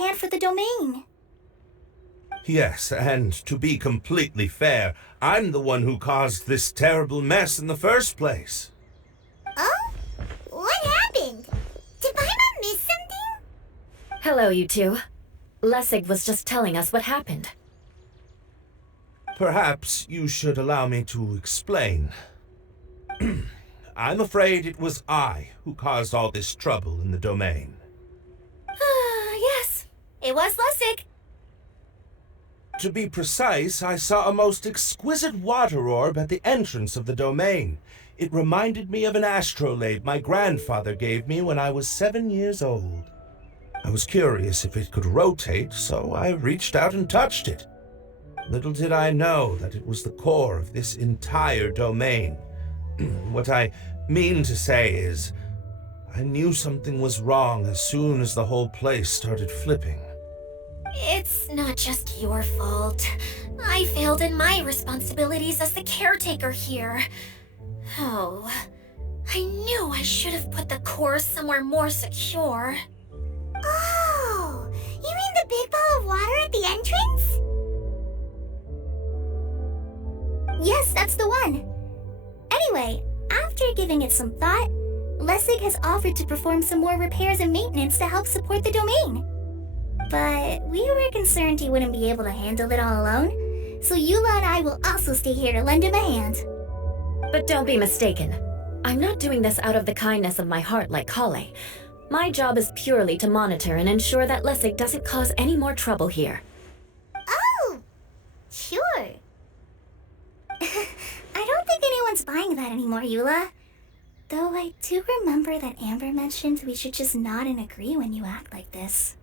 can for the domain. Yes, and to be completely fair, I'm the one who caused this terrible mess in the first place. Oh? What happened? Did Paimon miss something? Hello, you two. Lessig was just telling us what happened. Perhaps you should allow me to explain. I'm afraid it was I who caused all this trouble in the domain. Yes, it was Lessig. To be precise, I saw a most exquisite water orb at the entrance of the domain. It reminded me of an astrolabe my grandfather gave me when I was 7 years old. I was curious if it could rotate, so I reached out and touched it. Little did I know that it was the core of this entire domain. What I mean to say is, I knew something was wrong as soon as the whole place started flipping. It's not just your fault. I failed in my responsibilities as the caretaker here. Oh, I knew I should have put the core somewhere more secure. Oh, you mean the big ball of water at the entrance? Yes, that's the one. Anyway, after giving it some thought, Lessig has offered to perform some more repairs and maintenance to help support the domain. But we were concerned he wouldn't be able to handle it all alone, so Eula and I will also stay here to lend him a hand. But don't be mistaken. I'm not doing this out of the kindness of my heart like Kale. My job is purely to monitor and ensure that Lessig doesn't cause any more trouble here. Oh, sure. I don't think anyone's buying that anymore, Eula. Though I do remember that Amber mentioned we should just nod and agree when you act like this.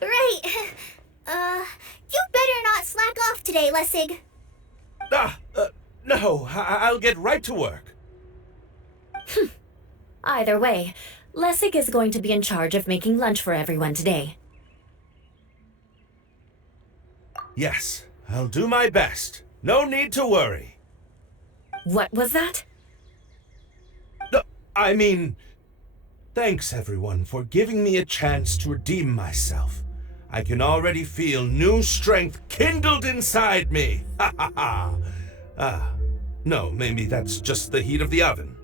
Right. You better not slack off today, Lessig. No, I'll get right to work. Either way, Lessig is going to be in charge of making lunch for everyone today. Yes, I'll do my best. No need to worry. What was that? I mean, thanks everyone for giving me a chance to redeem myself. I can already feel new strength kindled inside me. Ha ha ha. No, maybe that's just the heat of the oven.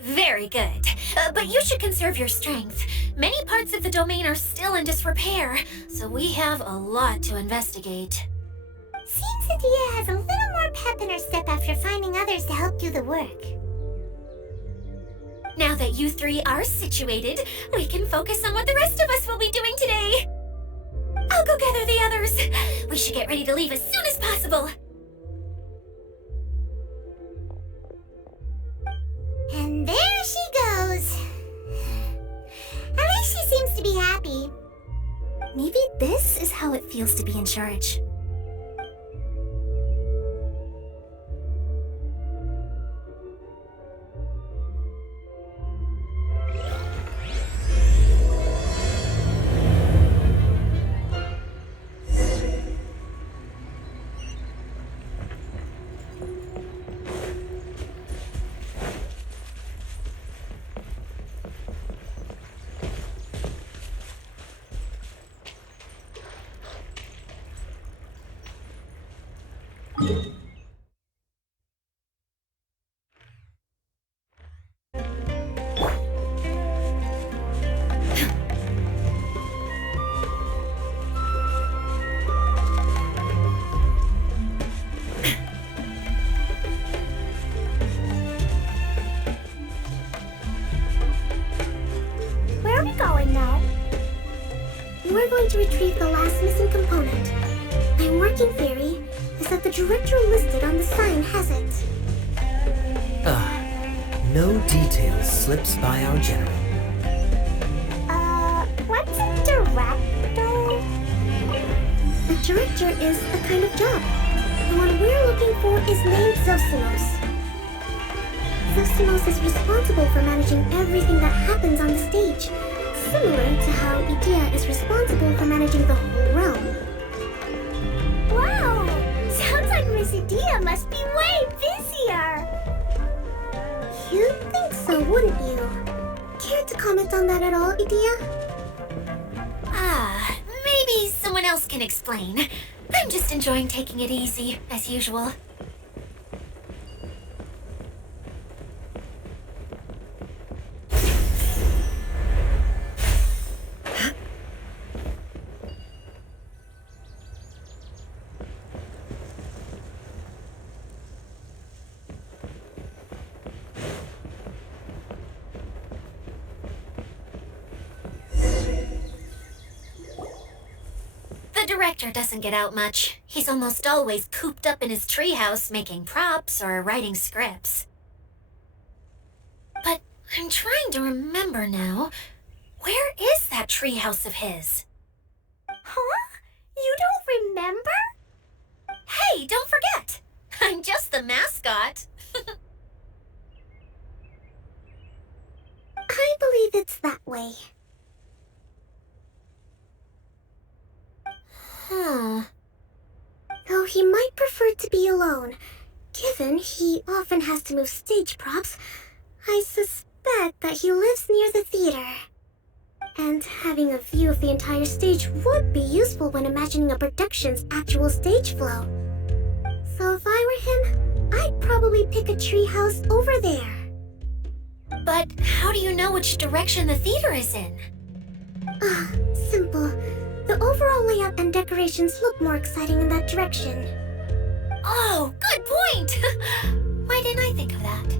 Very good. But you should conserve your strength. Many parts of the domain are still in disrepair, so we have a lot to investigate. Seems Idyia has a little more pep in her step after finding others to help do the work. Now that you three are situated, we can focus on what the rest of us will be doing today. I'll go gather the others. We should get ready to leave as soon as possible. And there she goes. At least she seems to be happy. Maybe this is how it feels to be in charge. Where are we going now? We're going to retrieve the last missing component. My working theory is that the director listed on the sign has it. No details slips by our general. What's a director? A director is a kind of job. The one we're looking for is named Zosimos. Zosimos is responsible for managing everything that happens on the stage, similar to how Idyia is responsible for managing the whole realm. Wow! Sounds like Miss Idyia must be way busier. You'd think so, wouldn't you? Care to comment on that at all, Idyia? Maybe someone else can explain. I'm just enjoying taking it easy, as usual. The director doesn't get out much. He's almost always cooped up in his treehouse making props or writing scripts. But I'm trying to remember now. Where is that treehouse of his? Huh? You don't remember? Hey, don't forget! I'm just the mascot. I believe it's that way. Though he might prefer to be alone, given he often has to move stage props, I suspect that he lives near the theater. And having a view of the entire stage would be useful when imagining a production's actual stage flow. So if I were him, I'd probably pick a treehouse over there. But how do you know which direction the theater is in? Simple. The overall layout and decorations look more exciting in that direction. Oh, good point! Why didn't I think of that?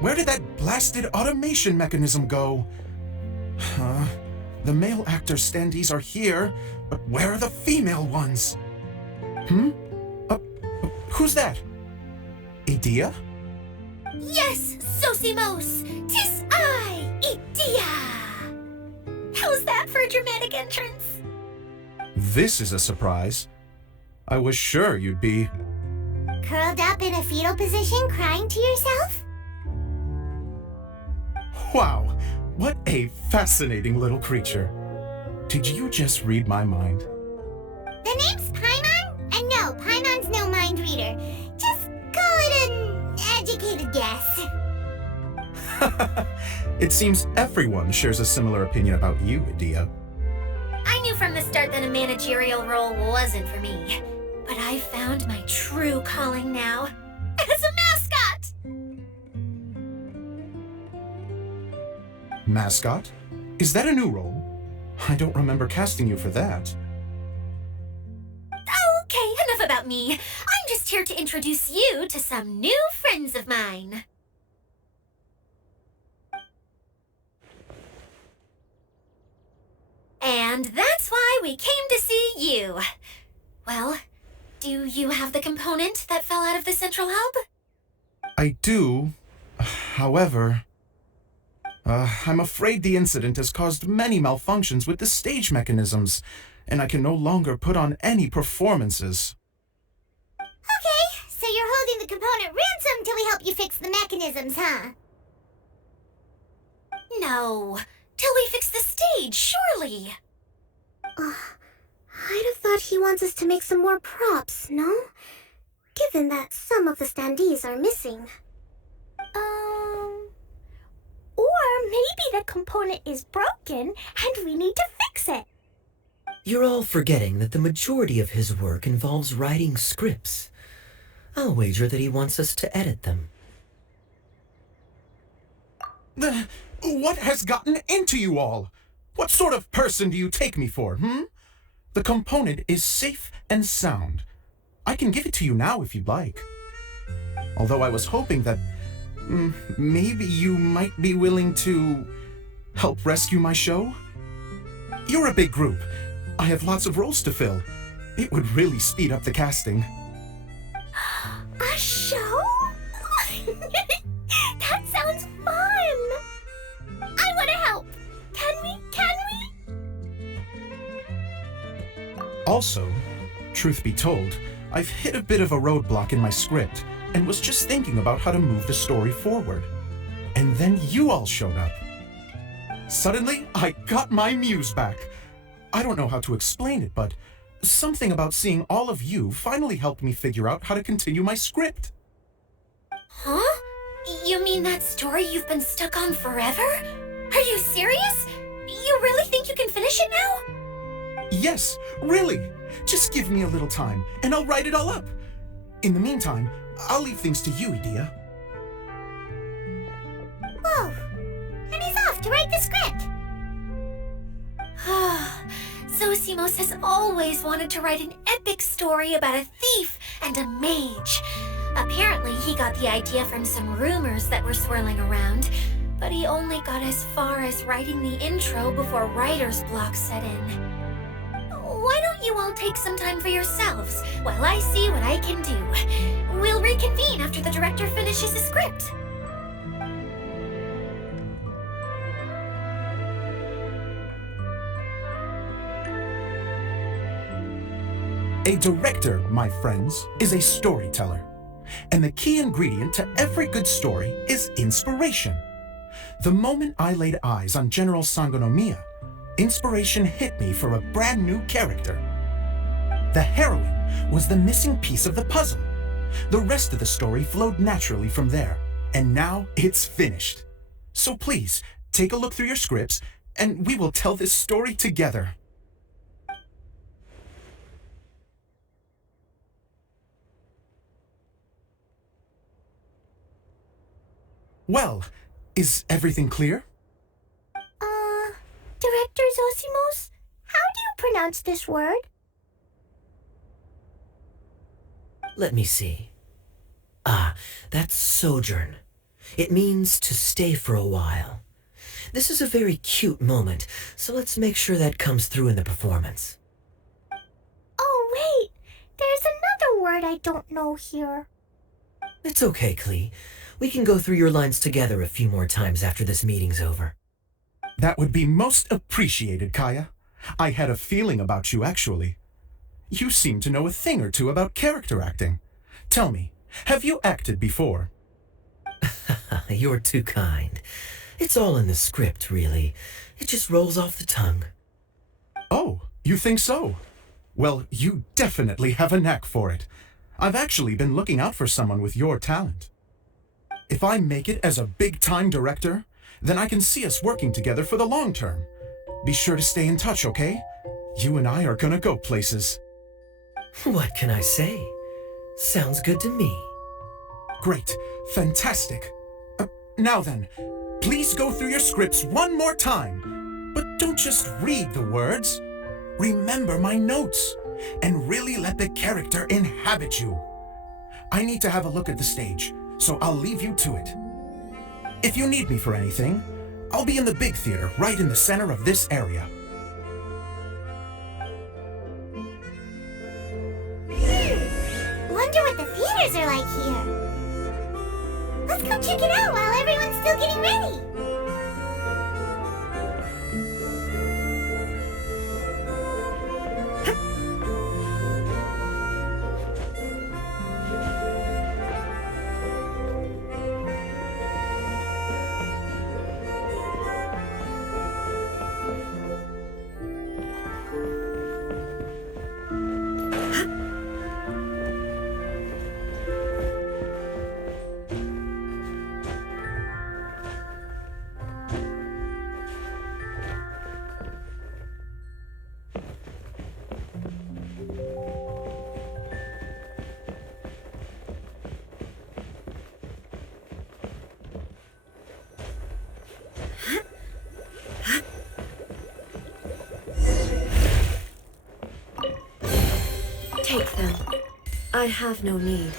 Where did that blasted automation mechanism go? The male actor standees are here, but where are the female ones? Who's that? Idyia? Yes, Zosimos! 'Tis I, Idyia! How's that for a dramatic entrance? This is a surprise. I was sure you'd be... Curled up in a fetal position, crying to yourself? Wow, what a fascinating little creature. Did you just read my mind? The name's Paimon? And no, Paimon's no mind reader. Just call it an educated guess. It seems everyone shares a similar opinion about you, Idyia. I knew from the start that a managerial role wasn't for me. But I found my true calling now. As a mascot! Mascot? Is that a new role? I don't remember casting you for that. Okay, enough about me. I'm just here to introduce you to some new friends of mine. And that's why we came to see you. Well, do you have the component that fell out of the central hub? I do. However, I'm afraid the incident has caused many malfunctions with the stage mechanisms, and I can no longer put on any performances. Okay, so you're holding the component ransom till we help you fix the mechanisms, huh? No, till we fix the stage, surely. I'd have thought he wants us to make some more props, no? Given that some of the standees are missing. Or maybe the component is broken and we need to fix it. You're all forgetting that the majority of his work involves writing scripts. I'll wager that he wants us to edit them. What has gotten into you all? What sort of person do you take me for, The component is safe and sound. I can give it to you now if you'd like. Although I was hoping that maybe you might be willing to help rescue my show? You're a big group. I have lots of roles to fill. It would really speed up the casting. A show? That sounds fun! I want to help! Can we? Also, truth be told, I've hit a bit of a roadblock in my script and was just thinking about how to move the story forward. And then you all showed up. Suddenly, I got my muse back. I don't know how to explain it, but something about seeing all of you finally helped me figure out how to continue my script. Huh? You mean that story you've been stuck on forever? Are you serious? You really think you can finish it now? Yes, really. Just give me a little time, and I'll write it all up. In the meantime, I'll leave things to you, Idyia. Whoa! And he's off to write the script! Zosimos has always wanted to write an epic story about a thief and a mage. Apparently, he got the idea from some rumors that were swirling around, but he only got as far as writing the intro before writer's block set in. Why don't you all take some time for yourselves while I see what I can do? We'll reconvene after the director finishes his script. A director, my friends, is a storyteller. And the key ingredient to every good story is inspiration. The moment I laid eyes on General Sangonomiya, inspiration hit me for a brand new character. The heroine was the missing piece of the puzzle. The rest of the story flowed naturally from there, and now it's finished. So please, take a look through your scripts, and we will tell this story together. Well, is everything clear? Director Zosimos, how do you pronounce this word? Let me see. That's sojourn. It means to stay for a while. This is a very cute moment, so let's make sure that comes through in the performance. Oh, wait! There's another word I don't know here. It's okay, Klee. We can go through your lines together a few more times after this meeting's over. That would be most appreciated, Kaya. I had a feeling about you, actually. You seem to know a thing or two about character acting. Tell me, have you acted before? You're too kind. It's all in the script, really. It just rolls off the tongue. Oh, you think so? Well, you definitely have a knack for it. I've actually been looking out for someone with your talent. If I make it as a big-time director, then I can see us working together for the long term. Be sure to stay in touch, okay? You and I are gonna go places. What can I say? Sounds good to me. Great. Fantastic. Now then, please go through your scripts one more time. But don't just read the words. Remember my notes, and really let the character inhabit you. I need to have a look at the stage, so I'll leave you to it. If you need me for anything, I'll be in the big theater right in the center of this area. Wonder what the theaters are like here. Let's go check it out while everyone's still getting ready. I have no need.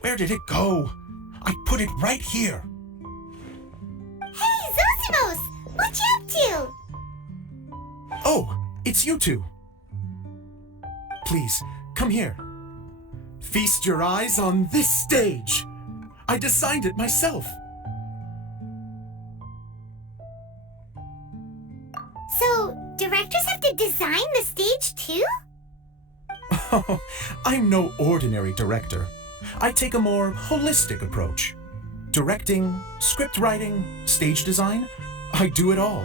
Where did it go? I put it right here. Hey, Zosimos! What you up to? Oh, it's you two. Please, come here. Feast your eyes on this stage. I designed it myself. So, directors have to design the stage too? Oh, I'm no ordinary director. I take a more holistic approach. Directing, script writing, stage design, I do it all.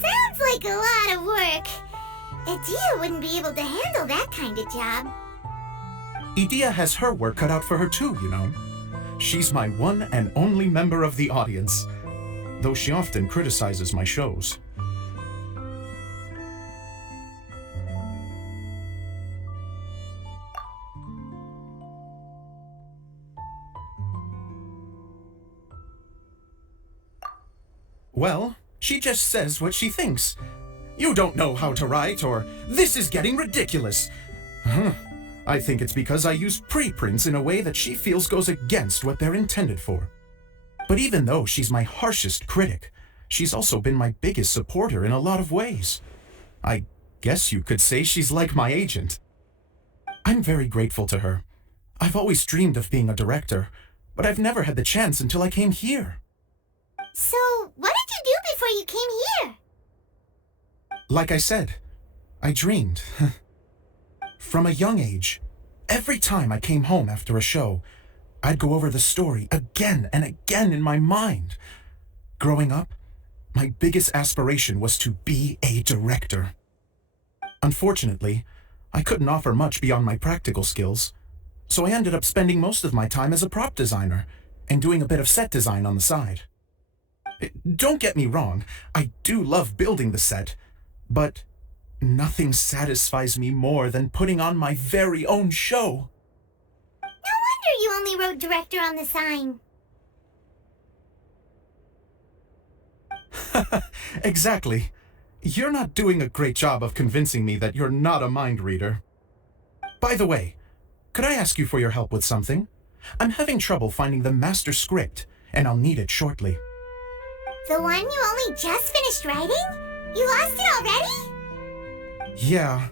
Sounds like a lot of work. Idyia wouldn't be able to handle that kind of job. Idyia has her work cut out for her too, you know. She's my one and only member of the audience, though she often criticizes my shows. Well, she just says what she thinks. You don't know how to write, or this is getting ridiculous. I think it's because I use preprints in a way that she feels goes against what they're intended for. But even though she's my harshest critic, she's also been my biggest supporter in a lot of ways. I guess you could say she's like my agent. I'm very grateful to her. I've always dreamed of being a director, but I've never had the chance until I came here. So, what did you do before you came here? Like I said, I dreamed. From a young age, every time I came home after a show, I'd go over the story again and again in my mind. Growing up, my biggest aspiration was to be a director. Unfortunately, I couldn't offer much beyond my practical skills, so I ended up spending most of my time as a prop designer and doing a bit of set design on the side. Don't get me wrong, I do love building the set, but nothing satisfies me more than putting on my very own show. No wonder you only wrote director on the sign. Exactly. You're not doing a great job of convincing me that you're not a mind reader. By the way, could I ask you for your help with something? I'm having trouble finding the master script, and I'll need it shortly. The one you only just finished writing? You lost it already? Yeah.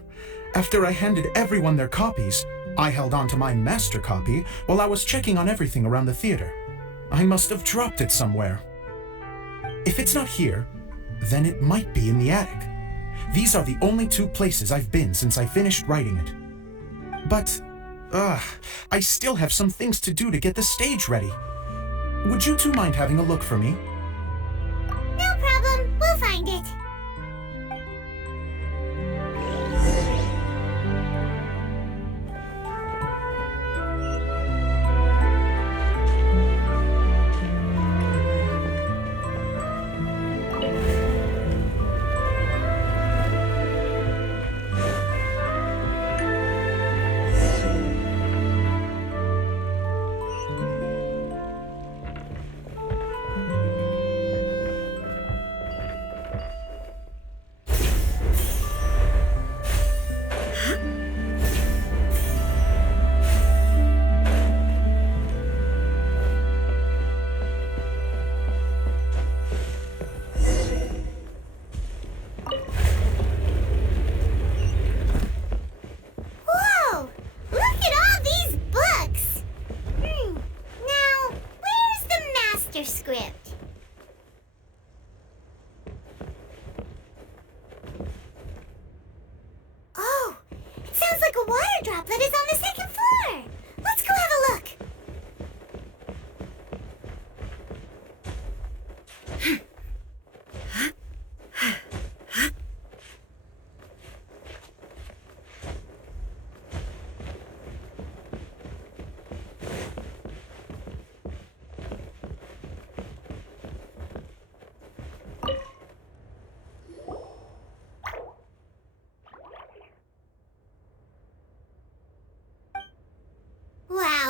After I handed everyone their copies, I held on to my master copy while I was checking on everything around the theater. I must have dropped it somewhere. If it's not here, then it might be in the attic. These are the only two places I've been since I finished writing it. But, I still have some things to do to get the stage ready. Would you two mind having a look for me? No problem, we'll find it.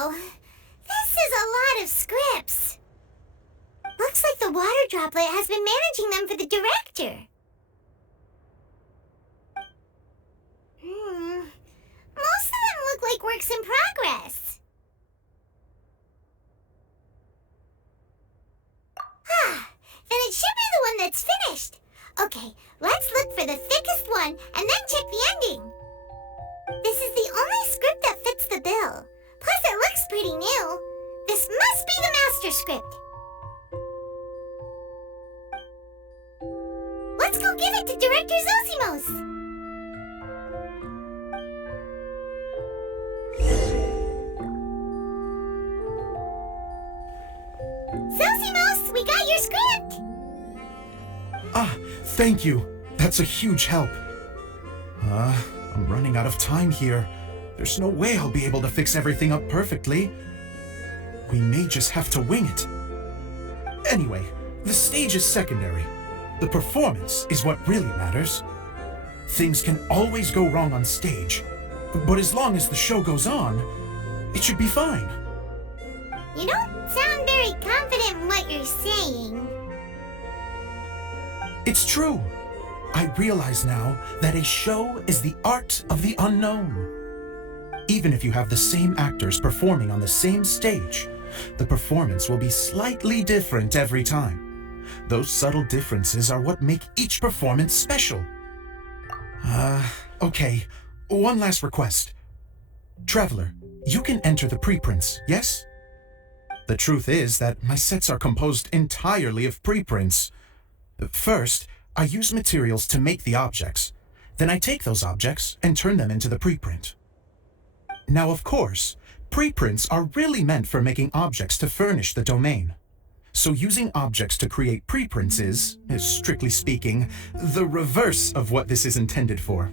Wow, this is a lot of scripts. Looks like the water droplet has been managing them for the director. Most of them look like works in progress. Then it should be the one that's finished. Okay, let's look for the thickest one and then check the ending. This is the only script that fits the bill. Plus it looks pretty new. This must be the master script. Let's go give it to Director Zosimos. Zosimos, we got your script! Ah, thank you. That's a huge help. I'm running out of time here. There's no way I'll be able to fix everything up perfectly. We may just have to wing it. Anyway, the stage is secondary. The performance is what really matters. Things can always go wrong on stage, but as long as the show goes on, it should be fine. You don't sound very confident in what you're saying. It's true. I realize now that a show is the art of the unknown. Even if you have the same actors performing on the same stage, the performance will be slightly different every time. Those subtle differences are what make each performance special. Okay, one last request. Traveler, you can enter the preprints, yes? The truth is that my sets are composed entirely of preprints. First, I use materials to make the objects. Then I take those objects and turn them into the preprint. Now, of course, preprints are really meant for making objects to furnish the domain. So using objects to create preprints is, strictly speaking, the reverse of what this is intended for.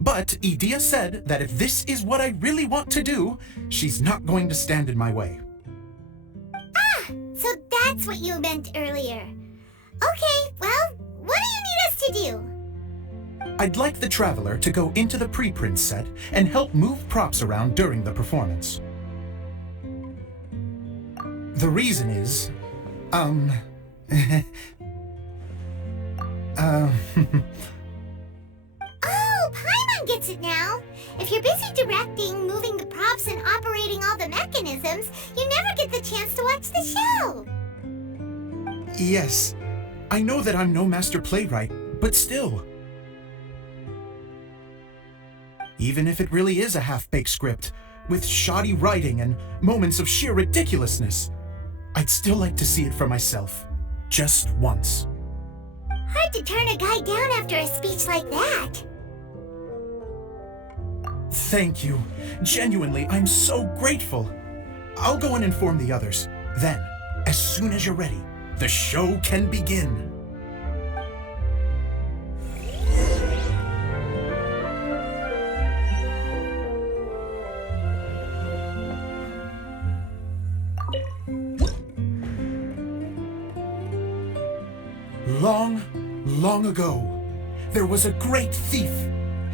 But Idyia said that if this is what I really want to do, she's not going to stand in my way. So that's what you meant earlier. Okay, well, what do you need us to do? I'd like the Traveler to go into the preprint set and help move props around during the performance. The reason is, Oh, Paimon gets it now. If you're busy directing, moving the props, and operating all the mechanisms, you never get the chance to watch the show. Yes, I know that I'm no master playwright, but still. Even if it really is a half-baked script, with shoddy writing and moments of sheer ridiculousness, I'd still like to see it for myself, just once. Hard to turn a guy down after a speech like that. Thank you. Genuinely, I'm so grateful. I'll go and inform the others. Then, as soon as you're ready, the show can begin. Long, long ago, there was a great thief.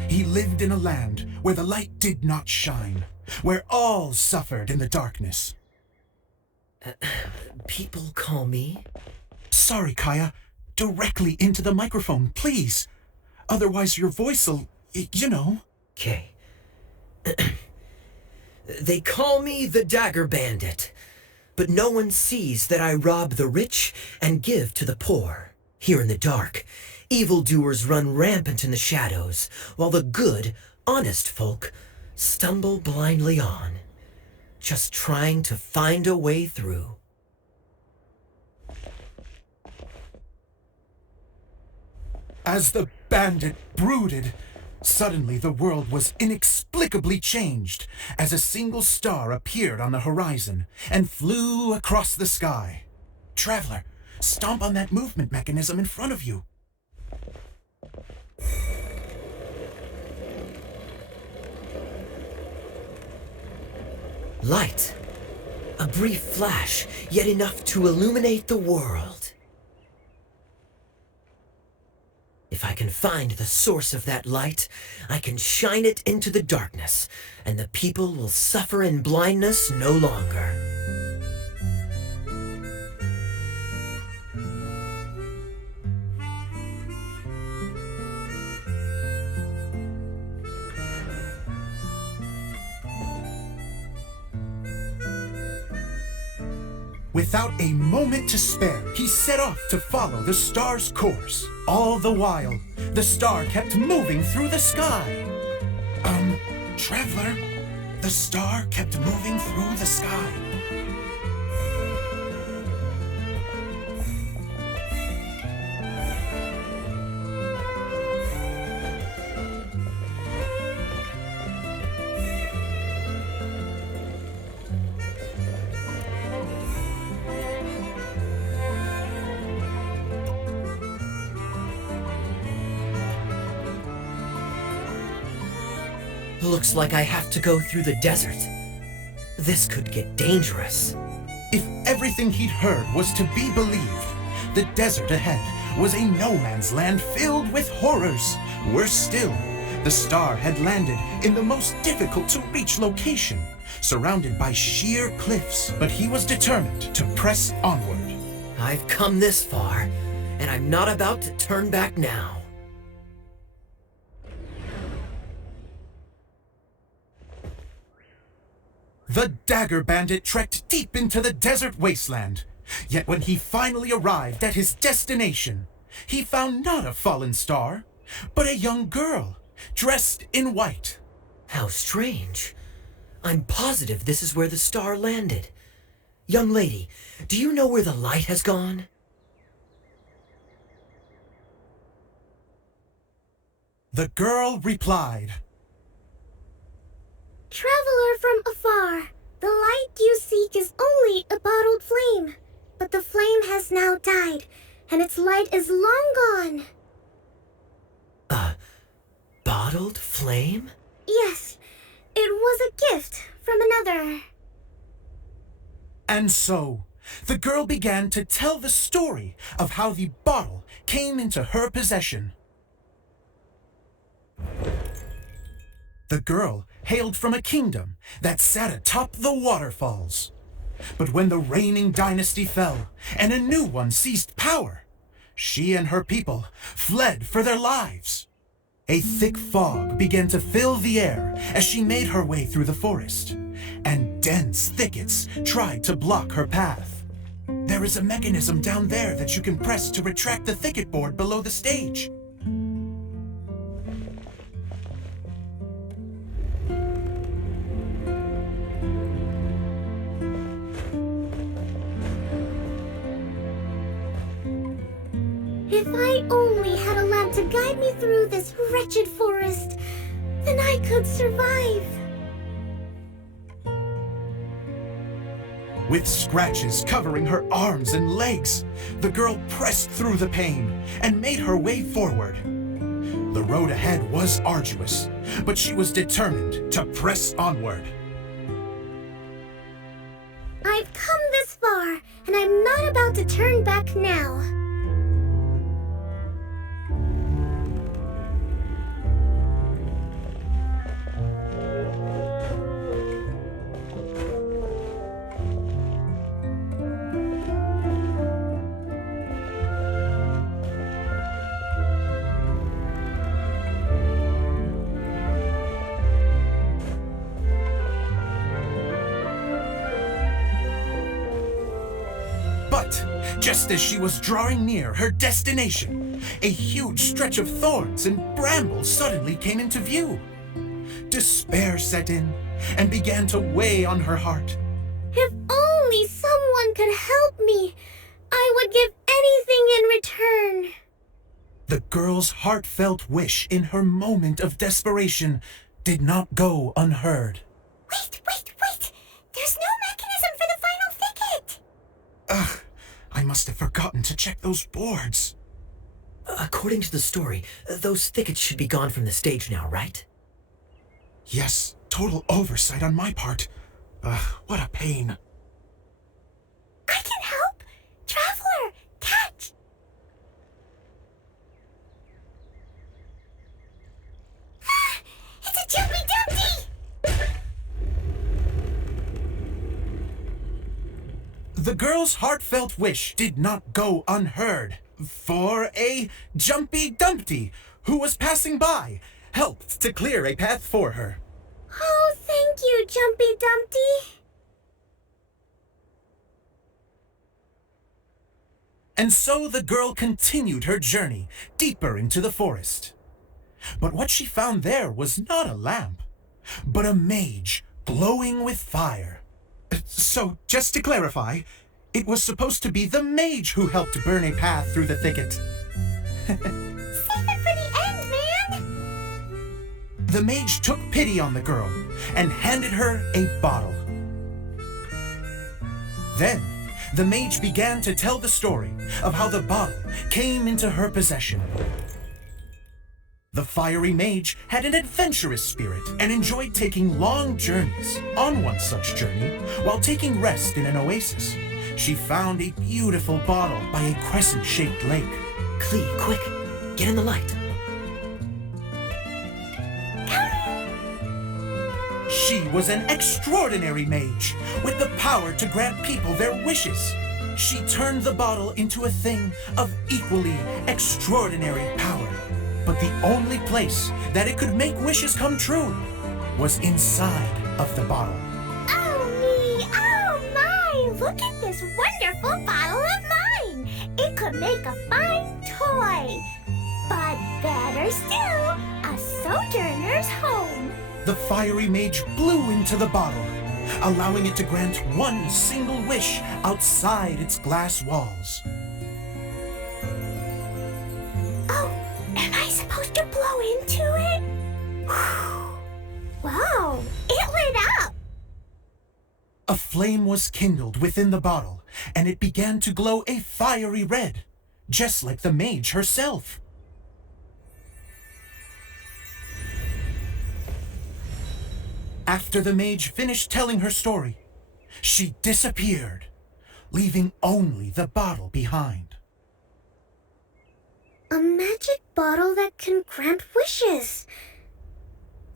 He lived in a land where the light did not shine, where all suffered in the darkness. People call me? Sorry, Kaya. Directly into the microphone, please. Otherwise your voice'll, you know. Okay. They call me the Dagger Bandit, but no one sees that I rob the rich and give to the poor. Here in the dark, evildoers run rampant in the shadows, while the good, honest folk stumble blindly on, just trying to find a way through. As the bandit brooded, suddenly the world was inexplicably changed as a single star appeared on the horizon and flew across the sky. Traveler, stomp on that movement mechanism in front of you. Light. A brief flash, yet enough to illuminate the world. If I can find the source of that light, I can shine it into the darkness, and the people will suffer in blindness no longer. Without a moment to spare, he set off to follow the star's course. All the while, the star kept moving through the sky. Traveler, the star kept moving through the sky. Looks like I have to go through the desert. This could get dangerous. If everything he'd heard was to be believed, the desert ahead was a no-man's land filled with horrors. Worse still, the star had landed in the most difficult-to-reach location, surrounded by sheer cliffs. But he was determined to press onward. I've come this far, and I'm not about to turn back now. The dagger bandit trekked deep into the desert wasteland. Yet when he finally arrived at his destination, he found not a fallen star, but a young girl, dressed in white. How strange. I'm positive this is where the star landed. Young lady, do you know where the light has gone? The girl replied, Traveler from afar, the light you seek is only a bottled flame. But the flame has now died, and its light is long gone. A bottled flame? Yes, it was a gift from another. And so, the girl began to tell the story of how the bottle came into her possession. The girl hailed from a kingdom that sat atop the waterfalls. But when the reigning dynasty fell and a new one seized power, she and her people fled for their lives. A thick fog began to fill the air as she made her way through the forest, and dense thickets tried to block her path. There is a mechanism down there that you can press to retract the thicket board below the stage. If I only had a lamp to guide me through this wretched forest, then I could survive. With scratches covering her arms and legs, the girl pressed through the pain and made her way forward. The road ahead was arduous, but she was determined to press onward. I've come this far, and I'm not about to turn back now. Just as she was drawing near her destination, a huge stretch of thorns and brambles suddenly came into view. Despair set in and began to weigh on her heart. If only someone could help me, I would give anything in return. The girl's heartfelt wish in her moment of desperation did not go unheard. Wait! There's no mechanism for the final thicket! Ugh, I must have forgotten to check those boards. According to the story, those thickets should be gone from the stage now, right? Yes, total oversight on my part. What a pain. I can help! Traveler, catch! The girl's heartfelt wish did not go unheard, for a Jumpy Dumpty, who was passing by, helped to clear a path for her. Oh, thank you, Jumpy Dumpty. And so the girl continued her journey deeper into the forest. But what she found there was not a lamp, but a mage glowing with fire. So, just to clarify, it was supposed to be the mage who helped burn a path through the thicket. Save it for the end, man! The mage took pity on the girl and handed her a bottle. Then, the mage began to tell the story of how the bottle came into her possession. The fiery mage had an adventurous spirit and enjoyed taking long journeys. On one such journey, while taking rest in an oasis, she found a beautiful bottle by a crescent-shaped lake. Klee, quick, get in the light. She was an extraordinary mage with the power to grant people their wishes. She turned the bottle into a thing of equally extraordinary power. But the only place that it could make wishes come true was inside of the bottle. Oh me, oh my! Look at this wonderful bottle of mine! It could make a fine toy! But better still, a sojourner's home! The fiery mage blew into the bottle, allowing it to grant one single wish outside its glass walls. Oh, am I supposed to blow into it? Wow, it lit up! A flame was kindled within the bottle, and it began to glow a fiery red, just like the mage herself. After the mage finished telling her story, she disappeared, leaving only the bottle behind. A magic bottle that can grant wishes.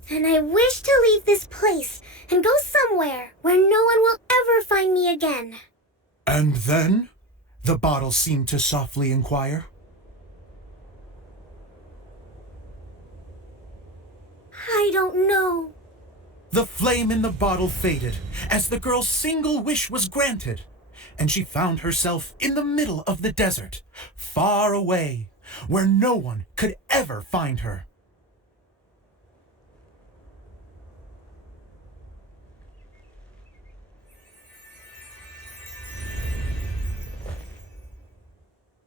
Then I wish to leave this place and go somewhere where no one will ever find me again. And then? The bottle seemed to softly inquire. I don't know. The flame in the bottle faded as the girl's single wish was granted, and she found herself in the middle of the desert, far away, where no one could ever find her.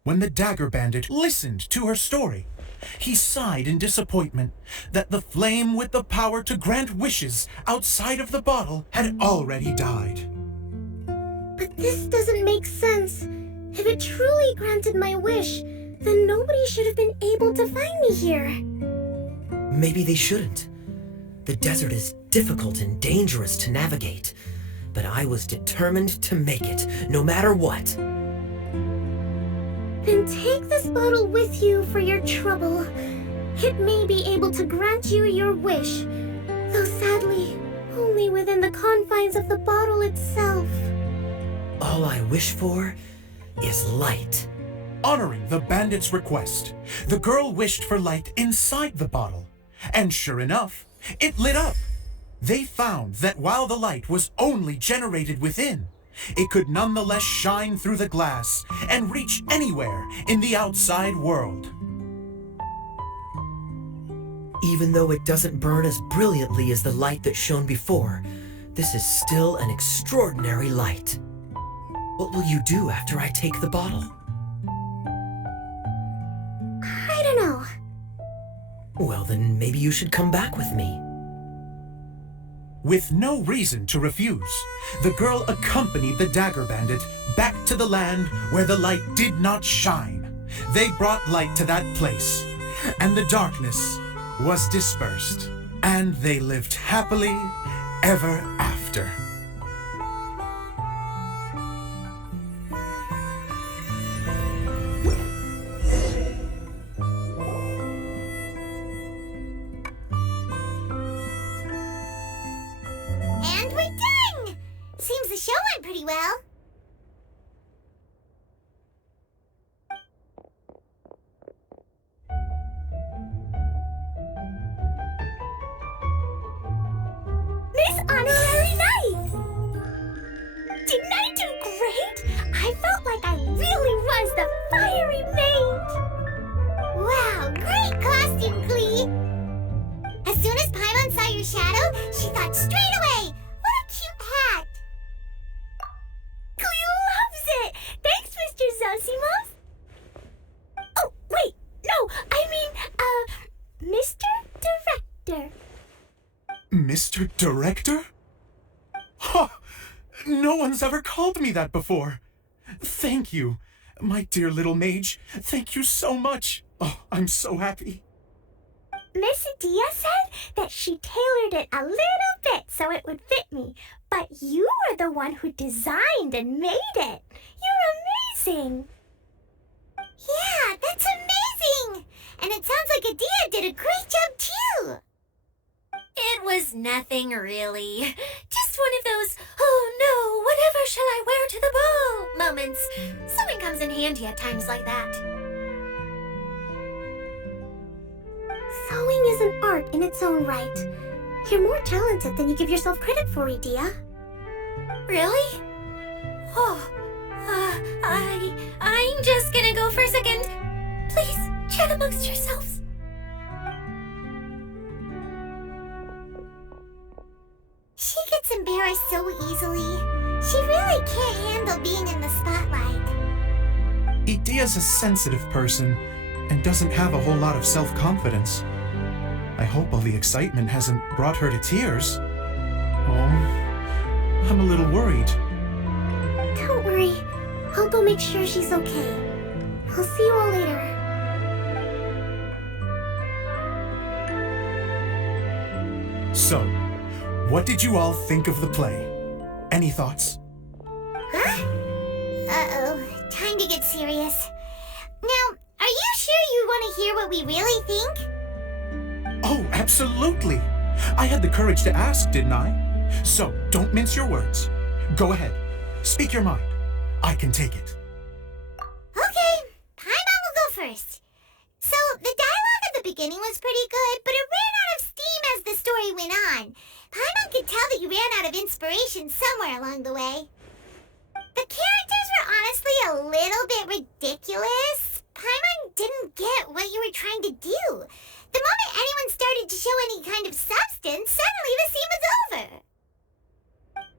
When the dagger bandit listened to her story, he sighed in disappointment that the flame with the power to grant wishes outside of the bottle had already died. But this doesn't make sense. If it truly granted my wish, then nobody should have been able to find me here. Maybe they shouldn't. The desert is difficult and dangerous to navigate, but I was determined to make it, no matter what. Then take this bottle with you for your trouble. It may be able to grant you your wish, though sadly, only within the confines of the bottle itself. All I wish for is light. Honoring the bandit's request, the girl wished for light inside the bottle, and sure enough, it lit up. They found that while the light was only generated within, it could nonetheless shine through the glass and reach anywhere in the outside world. Even though it doesn't burn as brilliantly as the light that shone before, this is still an extraordinary light. What will you do after I take the bottle? I don't know. Well, then maybe you should come back with me. With no reason to refuse, the girl accompanied the dagger bandit back to the land where the light did not shine. They brought light to that place, and the darkness was dispersed, and they lived happily ever after. And we're done! Seems the show went pretty well. Mr. Director? Huh! No one's ever called me that before. Thank you, my dear little mage. Thank you so much. Oh, I'm so happy. Miss Idyia said that she tailored it a little bit so it would fit me, but you were the one who designed and made it. You're amazing. Yeah, that's amazing! And it sounds like Idyia did a great job too! It was nothing really. Just one of those, oh no, whatever shall I wear to the ball moments. Sewing comes in handy at times like that. Sewing is an art in its own right. You're more talented than you give yourself credit for, Idyia. Really? Oh, I'm just gonna go for a second. Please, chat amongst yourselves. She gets embarrassed so easily. She really can't handle being in the spotlight. Idyia's a sensitive person and doesn't have a whole lot of self-confidence. I hope all the excitement hasn't brought her to tears. Oh, I'm a little worried. Don't worry. I'll go make sure she's okay. I'll see you all later. So, what did you all think of the play? Any thoughts? Huh? Uh-oh. Time to get serious. Now, are you sure you want to hear what we really think? Oh, absolutely. I had the courage to ask, didn't I? So, don't mince your words. Go ahead. Speak your mind. I can take it. Okay, Paimon will go first. So, the dialogue at the beginning was pretty good, but it ran out of steam as the story went on. Paimon could tell that you ran out of inspiration somewhere along the way. The characters were honestly a little bit ridiculous. Paimon didn't get what you were trying to do. The moment anyone started to show any kind of substance, suddenly the scene was over.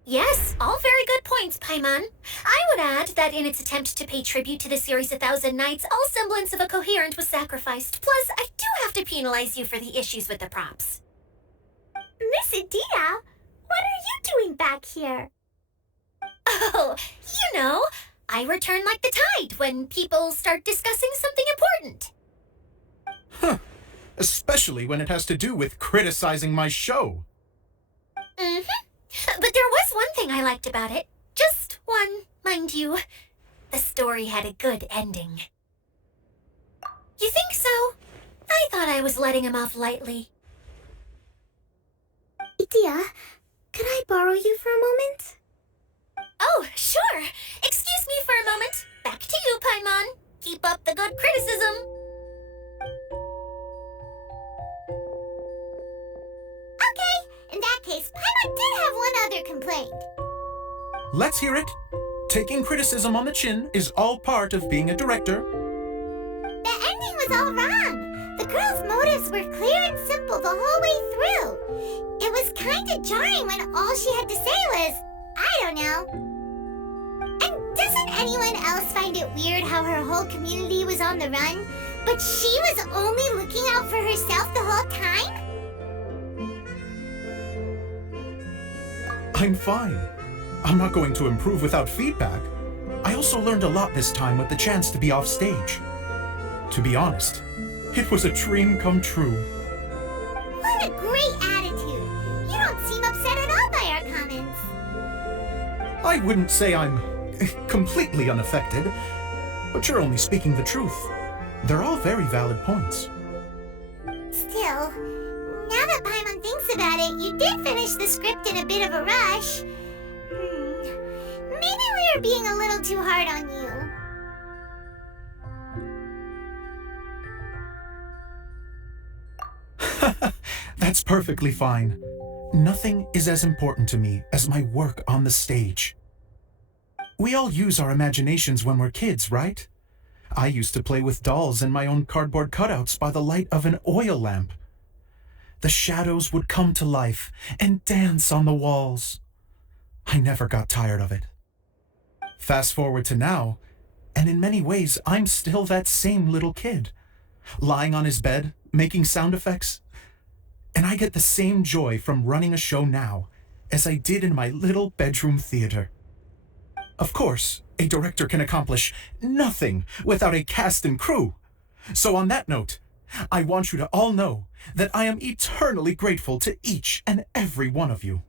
Yes, all very good points, Paimon. I would add that in its attempt to pay tribute to the series 1,000 Nights, all semblance of a coherent was sacrificed. Plus, I do have to penalize you for the issues with the props. Miss Idyia, what are you doing back here? Oh, you know, I return like the tide when people start discussing something important. Huh. Especially when it has to do with criticizing my show. Mm-hmm. But there was one thing I liked about it. Just one, mind you. The story had a good ending. You think so? I thought I was letting him off lightly. Idyia, could I borrow you for a moment? Oh, sure. Excuse me for a moment. Back to you, Paimon. Keep up the good criticism. Okay, in that case, Paimon did have one other complaint. Let's hear it. Taking criticism on the chin is all part of being a director. The ending was all wrong. The girl's motives were clear and simple the whole way through. It was kind of jarring when all she had to say was, I don't know. And doesn't anyone else find it weird how her whole community was on the run, but she was only looking out for herself the whole time? I'm fine. I'm not going to improve without feedback. I also learned a lot this time with the chance to be off stage. To be honest, it was a dream come true. What a great attitude. You don't seem upset at all by our comments. I wouldn't say I'm completely unaffected, but you're only speaking the truth. They're all very valid points. Still, now that Paimon thinks about it, you did finish the script in a bit of a rush. Maybe we were being a little too hard on you. That's perfectly fine. Nothing is as important to me as my work on the stage. We all use our imaginations when we're kids, right? I used to play with dolls and my own cardboard cutouts by the light of an oil lamp. The shadows would come to life and dance on the walls. I never got tired of it. Fast forward to now, and in many ways, I'm still that same little kid, lying on his bed, making sound effects. and I get the same joy from running a show now as I did in my little bedroom theater. Of course, a director can accomplish nothing without a cast and crew. So on that note, I want you to all know that I am eternally grateful to each and every one of you.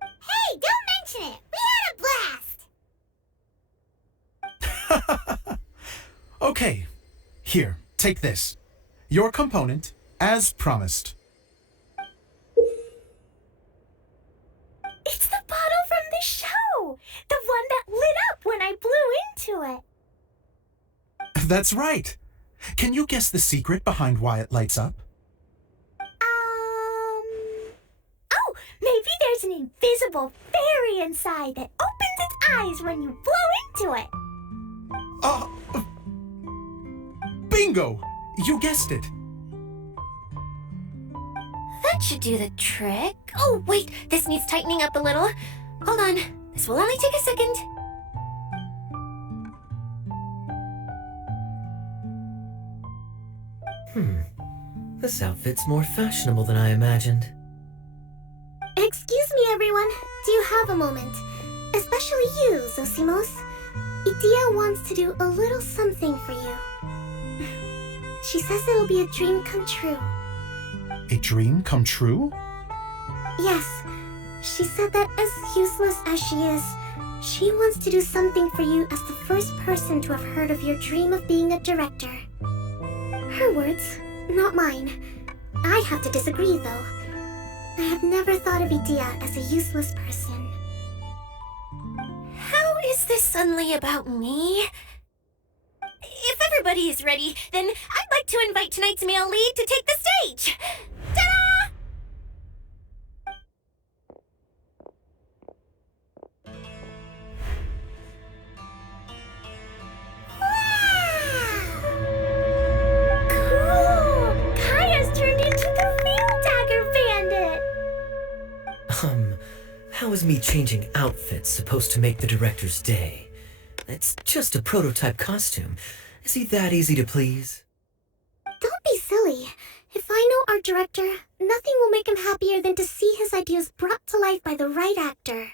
Hey, don't mention it! We had a blast! Okay, here, take this. Your component, as promised. It's the bottle from the show! The one that lit up when I blew into it! That's right. Can you guess the secret behind why it lights up? Oh, maybe there's an invisible fairy inside that opens its eyes when you blow into it! Bingo! You guessed it. That should do the trick. Oh, wait, this needs tightening up a little. Hold on, this will only take a second. This outfit's more fashionable than I imagined. Excuse me, everyone. Do you have a moment? Especially you, Zosimos. Idyia wants to do a little something for you. She says it'll be a dream come true. A dream come true? Yes. She said that as useless as she is, she wants to do something for you as the first person to have heard of your dream of being a director. Her words, not mine. I'd have to disagree, though. I have never thought of Idyia as a useless person. How is this suddenly about me? If everybody is ready, then I'd like to invite tonight's male lead to take the stage. Ta-da! Cool! Kaya's turned into the real Dagger Bandit! How is me changing outfits supposed to make the director's day? It's just a prototype costume. Is he that easy to please? Don't be silly. If I know our director, nothing will make him happier than to see his ideas brought to life by the right actor.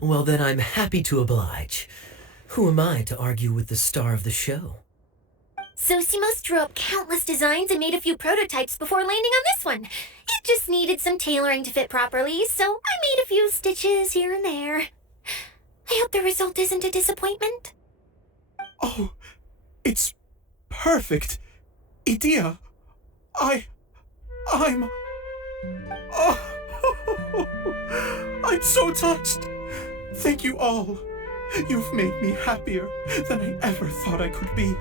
Well, then I'm happy to oblige. Who am I to argue with the star of the show? Zosimos drew up countless designs and made a few prototypes before landing on this one. It just needed some tailoring to fit properly, so I made a few stitches here and there. I hope the result isn't a disappointment. Oh, it's perfect. Idyia, I'm... Oh, I'm so touched. Thank you all. You've made me happier than I ever thought I could be.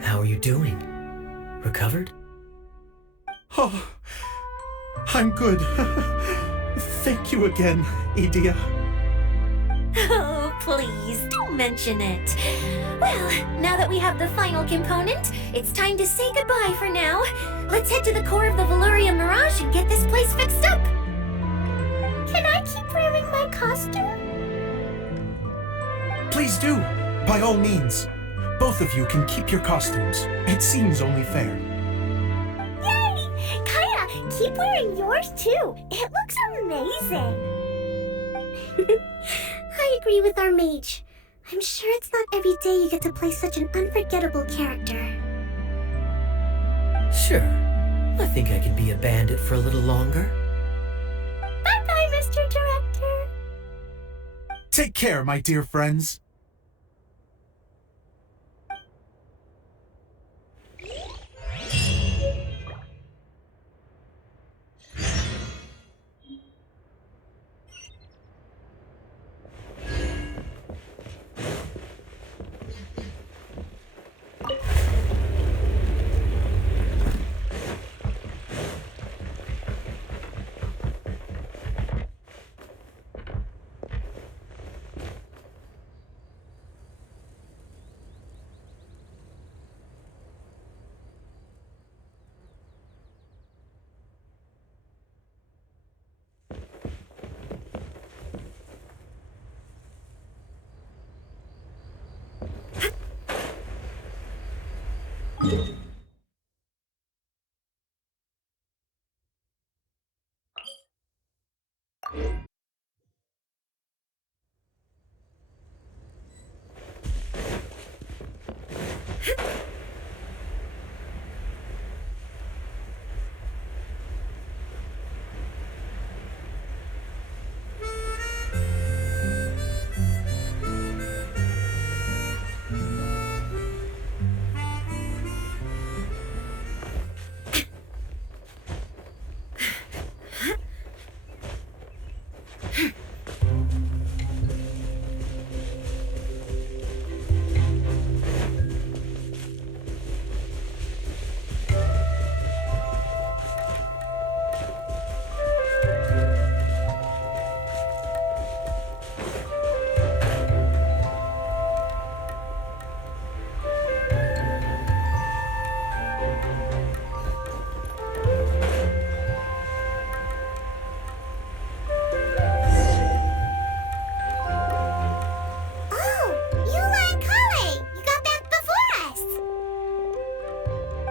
How are you doing? Recovered? Oh, I'm good. Thank you again, Idyia. Oh, please, don't mention it. Well, now that we have the final component, it's time to say goodbye for now. Let's head to the core of the Veluria Mirage and get this place fixed up. Can I keep wearing my costume? Please do, by all means. Both of you can keep your costumes. It seems only fair. Yay! Kaya, keep wearing yours too. It looks amazing. I agree with our mage. I'm sure it's not every day you get to play such an unforgettable character. Sure. I think I can be a bandit for a little longer. Bye-bye, Mr. Director. Take care, my dear friends.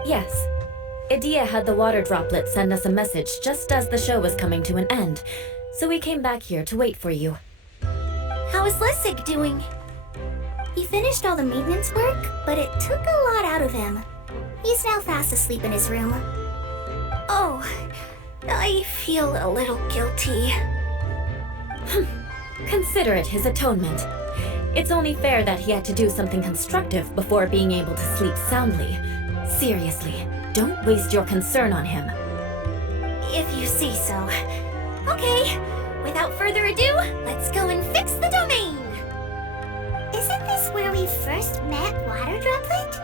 Yes. Idyia had the water droplet send us a message just as the show was coming to an end, so we came back here to wait for you. How is Lessig doing? He finished all the maintenance work, but it took a lot out of him. He's now fast asleep in his room. Oh, I feel a little guilty. Consider it his atonement. It's only fair that he had to do something constructive before being able to sleep soundly. Seriously, don't waste your concern on him. If you say so. Okay, without further ado, let's go and fix the domain! Isn't this where we first met Water Droplet?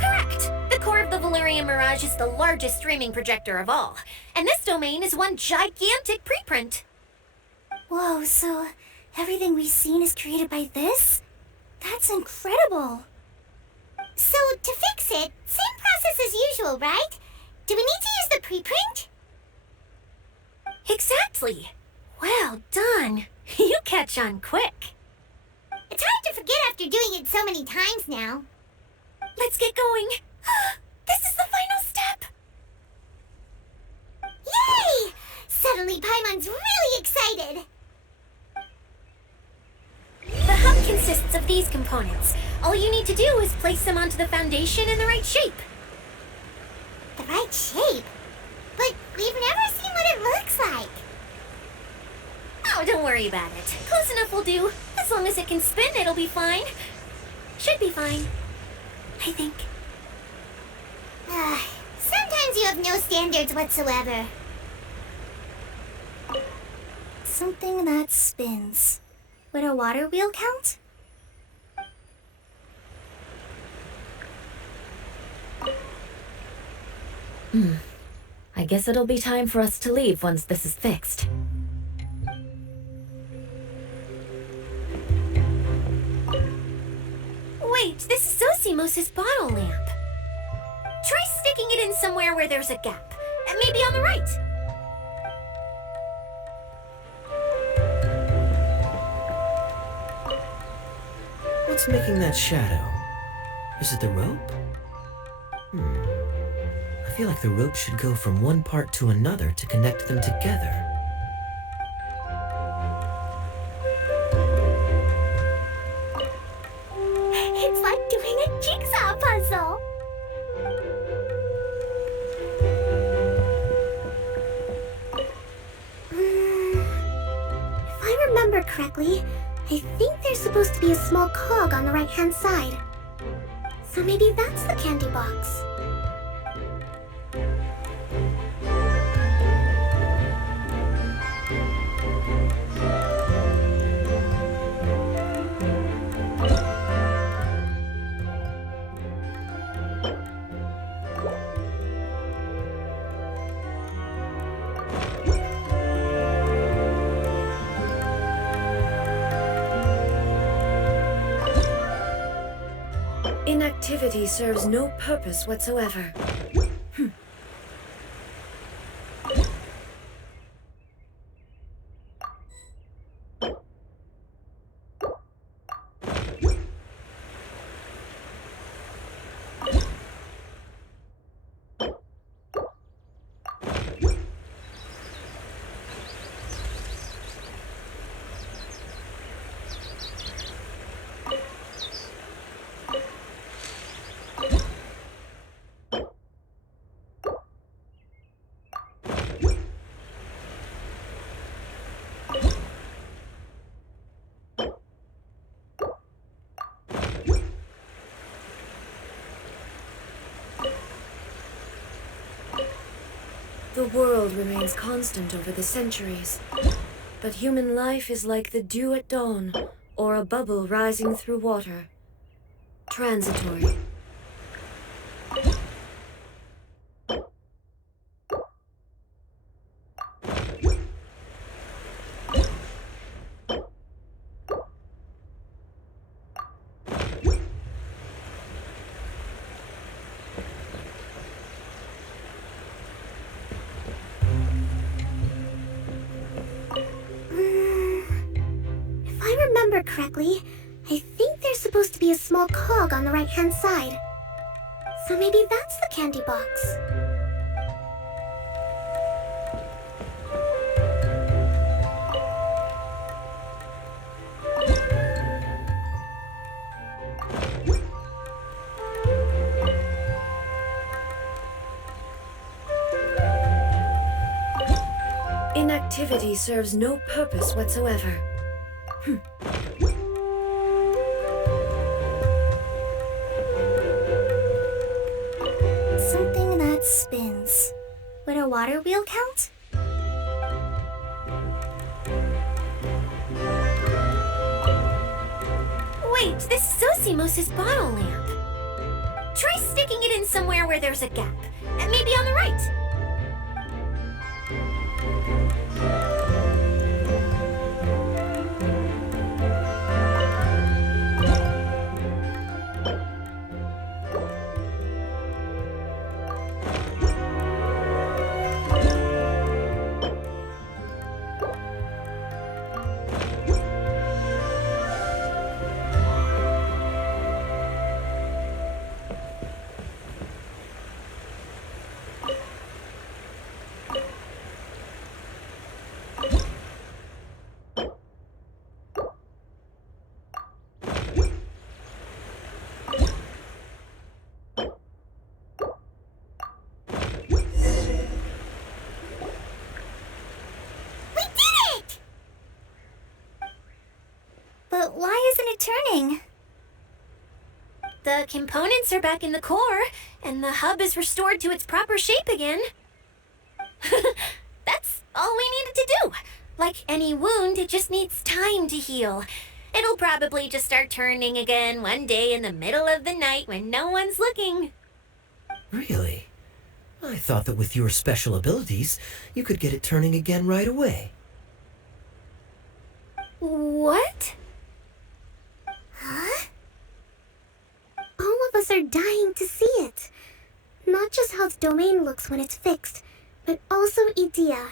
Correct! The core of the Valerian Mirage is the largest streaming projector of all, and this domain is one gigantic preprint. Whoa, so everything we've seen is created by this? That's incredible! So, to fix it, same process as usual, right? Do we need to use the preprint? Exactly! Well done! You catch on quick. It's hard to forget after doing it so many times now. Let's get going. This is the final step! Yay! Suddenly Paimon's really excited! The hub consists of these components. All you need to do is place them onto the foundation in the right shape. The right shape? But we've never seen what it looks like. Oh, don't worry about it. Close enough will do. As long as it can spin, it'll be fine. Should be fine. I think. Sometimes you have no standards whatsoever. Something that spins. Would a water wheel count? I guess it'll be time for us to leave once this is fixed. Wait, this is Zosimos' bottle lamp. Try sticking it in somewhere where there's a gap. Maybe on the right. What's making that shadow? Is it the rope? I feel like the rope should go from one part to another to connect them together. It's like doing a jigsaw puzzle. If I remember correctly, I think there's supposed to be a small cog on the right-hand side. So maybe that's the candy box. Inactivity serves no purpose whatsoever. The world remains constant over the centuries, but human life is like the dew at dawn, or a bubble rising through water. Transitory. If I remember correctly, I think there's supposed to be a small cog on the right-hand side. So maybe that's the candy box. Inactivity serves no purpose whatsoever. Something that spins. Would a water wheel count? Wait, this is Zosimos' bottle lamp. Try sticking it in somewhere where there's a gap. Maybe on the right. But why isn't it turning? The components are back in the core, and the hub is restored to its proper shape again. That's all we needed to do. Like any wound, it just needs time to heal. It'll probably just start turning again one day in the middle of the night when no one's looking. Really? I thought that with your special abilities, you could get it turning again right away. What? Huh? All of us are dying to see it. Not just how the domain looks when it's fixed, but also Idyia.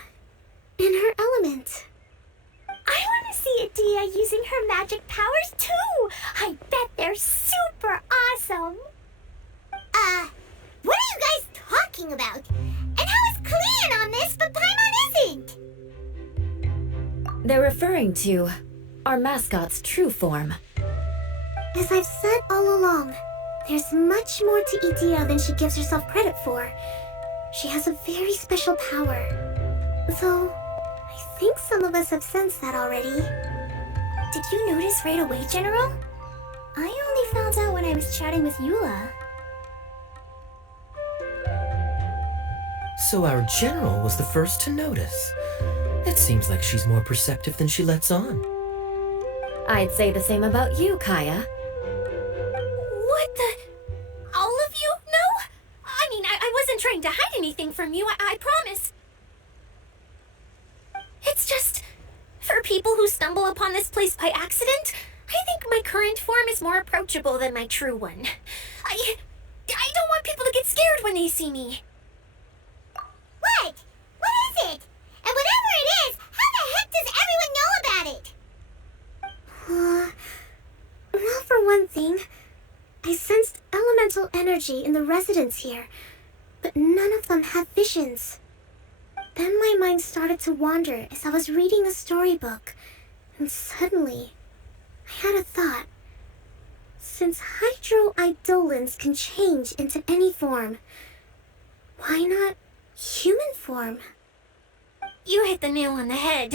In her element. I want to see Idyia using her magic powers too! I bet they're super awesome! What are you guys talking about? And how is Klean on this, but Paimon isn't? They're referring to our mascot's true form. As I've said all along, there's much more to Idyia than she gives herself credit for. She has a very special power. Though, I think some of us have sensed that already. Did you notice right away, General? I only found out when I was chatting with Eula. So our general was the first to notice. It seems like she's more perceptive than she lets on. I'd say the same about you, Kaya. What the? All of you? No? I mean, I wasn't trying to hide anything from you, I promise. It's just, for people who stumble upon this place by accident, I think my current form is more approachable than my true one. I don't want people to get scared when they see me. What? What is it? And whatever it is, how the heck does everyone know about it? Well, for one thing, I sensed elemental energy in the residents here, but none of them have visions. Then my mind started to wander as I was reading a storybook, and suddenly, I had a thought. Since hydroidolins can change into any form, why not human form? You hit the nail on the head.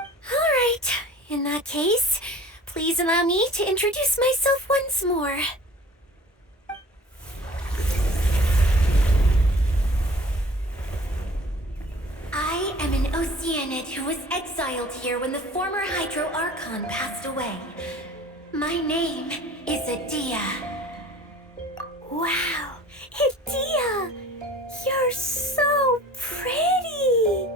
All right, in that case, please allow me to introduce myself once more. I am an Oceanid who was exiled here when the former Hydro Archon passed away. My name is Idyia. Wow, Idyia! You're so pretty!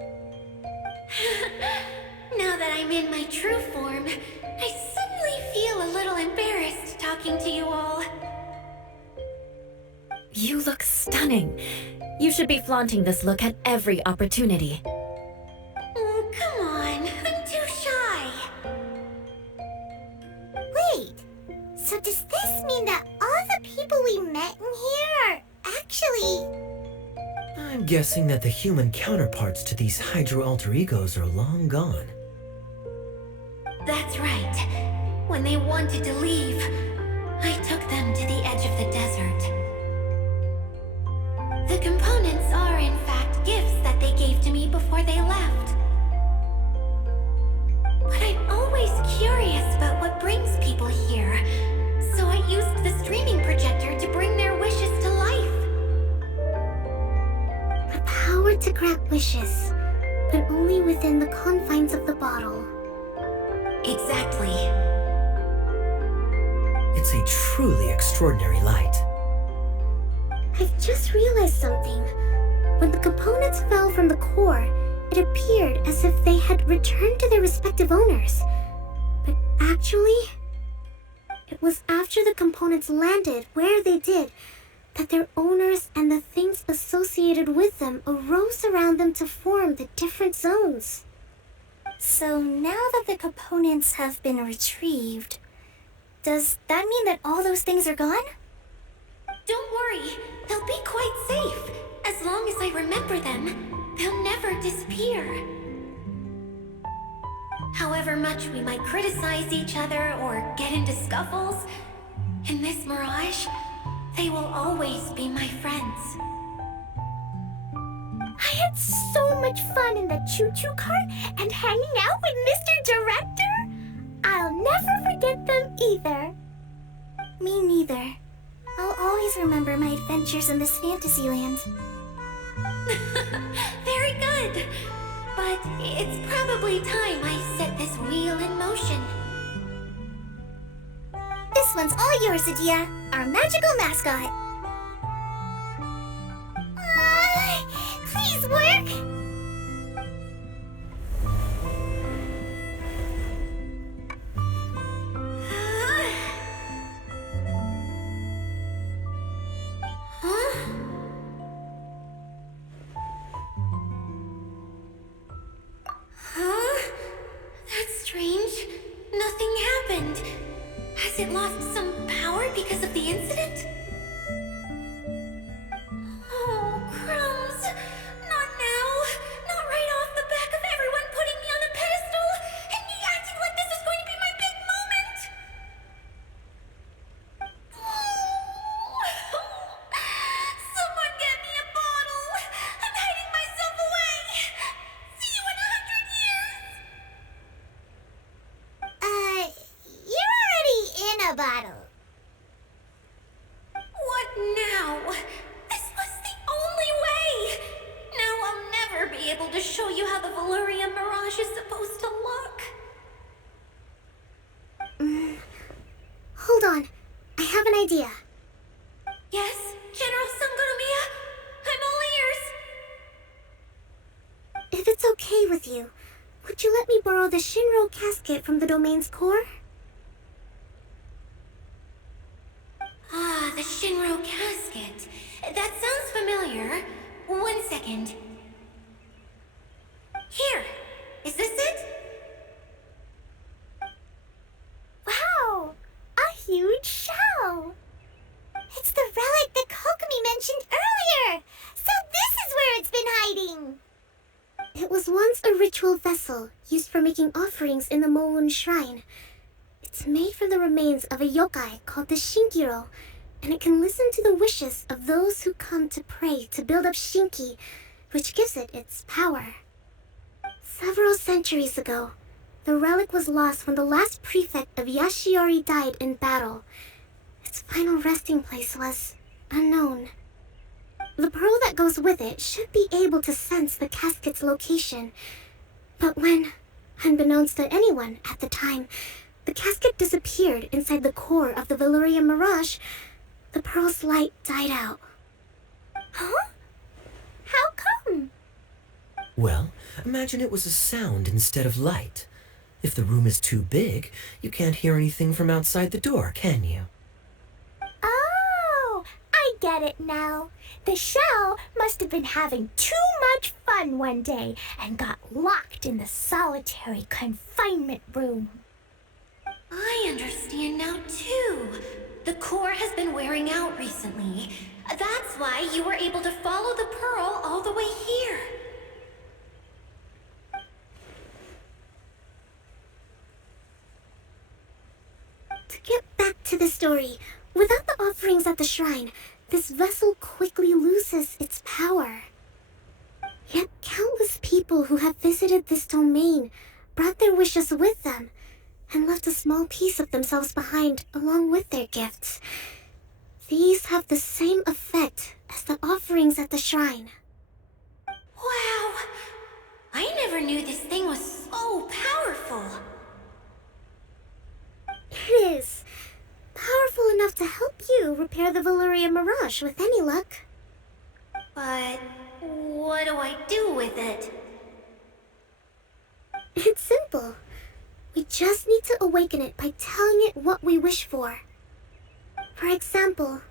Now that I'm in my true form, I suddenly feel a little embarrassed talking to you all. You look stunning. You should be flaunting this look at every opportunity. Oh, come on, I'm too shy. Wait, so does this mean that all the people we met in here are actually... I'm guessing that the human counterparts to these Hydro alter egos are long gone. That's right. When they wanted to leave, I took them to the edge of the desert. The components are, in fact, gifts that they gave to me before they left. But I'm always curious about what brings people here, so I used the streaming projector to bring their wishes to life. The power to grant wishes, but only within the confines of the bottle. Exactly. It's a truly extraordinary light. I've just realized something. When the components fell from the core, it appeared as if they had returned to their respective owners. But actually, it was after the components landed where they did that their owners and the things associated with them arose around them to form the different zones. So now that the components have been retrieved, does that mean that all those things are gone? Don't worry, they'll be quite safe. As long as I remember them, they'll never disappear. However much we might criticize each other or get into scuffles, in this mirage, they will always be my friends. I had so much fun in the choo-choo cart and hanging out with Mr. Director. I'll never forget them either. Me neither. I'll always remember my adventures in this fantasy land. Very good. But it's probably time I set this wheel in motion. This one's all yours, Idyia, our magical mascot. Please work! That's strange. Nothing happened. Has it lost some power because of the incident? Oh, crumbs. Not now. Not right off the back of everyone putting me on a pedestal and me acting like this is going to be my big moment. Someone get me a bottle. I'm hiding myself away. See you in 100 years. You're already in a bottle. What now? This was the only way. Now I'll never be able to show you how the Valyria Mirage is supposed to look. Hold on, I have an idea. Yes, General Sangonomiya? I'm all ears. If it's okay with you, would you let me borrow the Shinro casket from the domain's core? Ah, the Shinro casket. That sounds familiar. 1 second. Here. Is this it? Wow! A huge shell! It's the relic that Kokomi mentioned earlier! So this is where it's been hiding! It was once a ritual vessel used for making offerings in the Moon Shrine. It's made from the remains of a yokai called the Shinkiro, and it can listen to the wishes of those who come to pray to build up Shinki, which gives it its power. Several centuries ago, the relic was lost when the last prefect of Yashiori died in battle. Its final resting place was unknown. The pearl that goes with it should be able to sense the casket's location. But when, unbeknownst to anyone at the time, the casket disappeared inside the core of the Valyria Mirage, the pearl's light died out. Huh? How come? Well, imagine it was a sound instead of light. If the room is too big, you can't hear anything from outside the door, can you? Oh, I get it now. The shell must have been having too much fun one day and got locked in the solitary confinement room. I understand now, too. The core has been wearing out recently. That's why you were able to follow the pearl all the way here. To get back to the story, without the offerings at the shrine, this vessel quickly loses its power. Yet countless people who have visited this domain brought their wishes with them and left a small piece of themselves behind along with their gifts. These have the same effect as the offerings at the shrine. Wow! I never knew this thing was so powerful. It is. Powerful enough to help you repair the Valyria Mirage with any luck. But what do I do with it? It's simple. We just need to awaken it by telling it what we wish for. For example,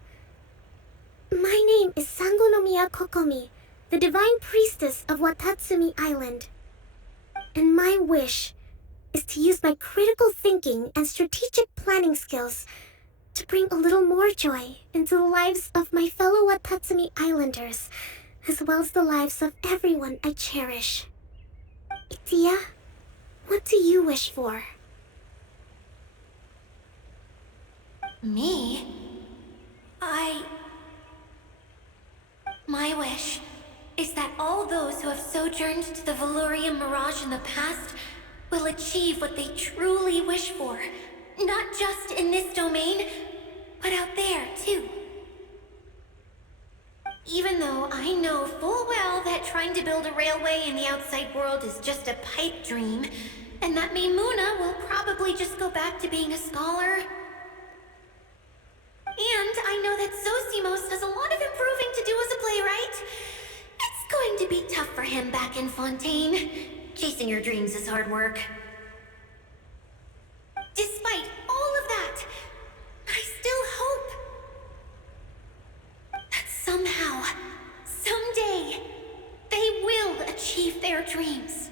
my name is Sangonomiya Kokomi, the divine priestess of Watatsumi Island. And my wish is to use my critical thinking and strategic planning skills to bring a little more joy into the lives of my fellow Watatsumi Islanders, as well as the lives of everyone I cherish. Idyia, what do you wish for? Me? My wish is that all those who have sojourned to the Valyria Mirage in the past will achieve what they truly wish for. Not just in this domain, but out there, too. Even though I know full well that trying to build a railway in the outside world is just a pipe dream, and that Maimuna will probably just go back to being a scholar. And I know that Zosimos has a lot of improving to do as a playwright. It's going to be tough for him back in Fontaine. Chasing your dreams is hard work. Despite all of that, I still hope that somehow, someday, they will achieve their dreams.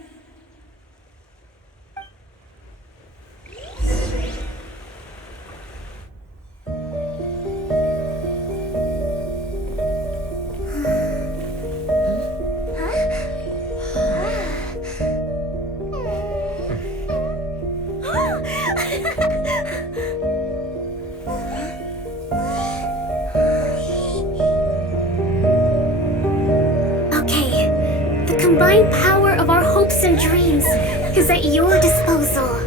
combined power of our hopes and dreams is at your disposal.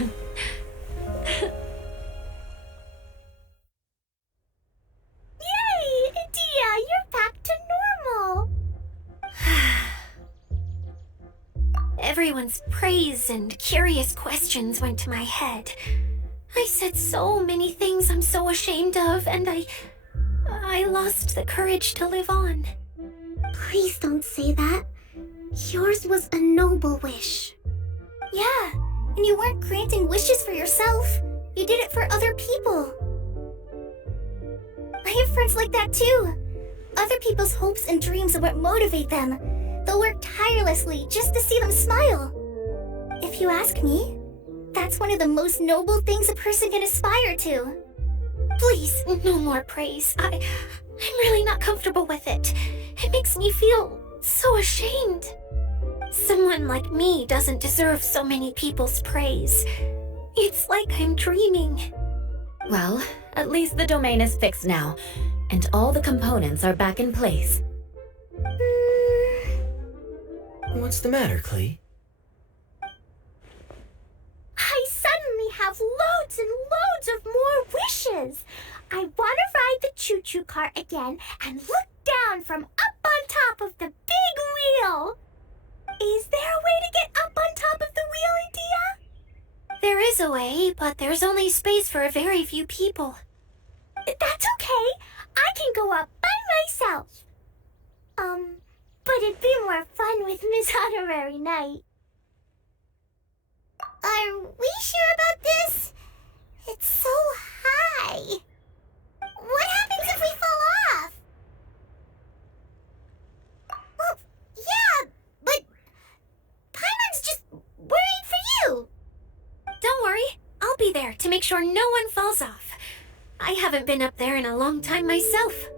Yay! Idyia, you're back to normal! Everyone's praise and curious questions went to my head. I said so many things I'm so ashamed of, and I lost the courage to live on. Please don't say that. Yours was a noble wish. Yeah, and you weren't granting wishes for yourself. You did it for other people. I have friends like that too. Other people's hopes and dreams are what motivate them. They'll work tirelessly just to see them smile. If you ask me, that's one of the most noble things a person can aspire to. Please, no more praise. I'm really not comfortable with it. It makes me feel so ashamed. Someone like me doesn't deserve so many people's praise. It's like I'm dreaming. Well, at least the domain is fixed now, and all the components are back in place. What's the matter, Klee? I suddenly have loads and loads of more wishes. I want to ride the choo-choo cart again and look down from up on top of the big wheel. Is there a way to get up on top of the wheel, Idyia? There is a way, but there's only space for a very few people. That's okay. I can go up by myself. But it'd be more fun with Miss Honorary Knight. Are we sure about this? It's so high. What happens if we fall off? Well, yeah, but Paimon's just worried for you. Don't worry, I'll be there to make sure no one falls off. I haven't been up there in a long time myself.